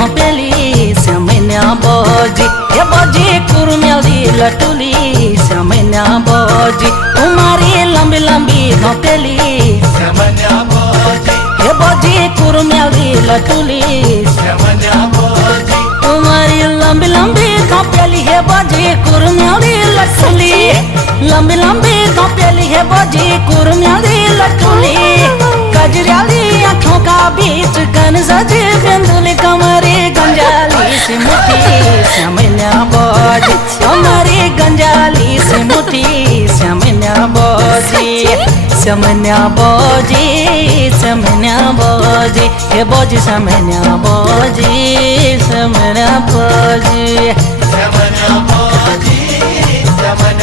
घोपेली समन्या बोजी हे बोजी कुरमेली लटुली समन्या बोजी तुम्हारी लंबी लंबी घोपेली समन्या बोजी हे बोजी कुरमेली लटुली समन्या बोजी तुम्हारी लंबी लंबी घोपेली हे बोजी कुरमेली लटुली लंबी लंबी घोपेली हे बोजी कुरमेली लटुली कजराली आँखों का बीच कन सजे बिंदुली कमरे गंजाली से मुठी समन्या बोजी कमरे गंजाली से मुठी समन्या बोजी समन्या बोजी समन्या बोजी हे बोजी समन्या बोजी समन्या बोजी समन्या बोजी समन्या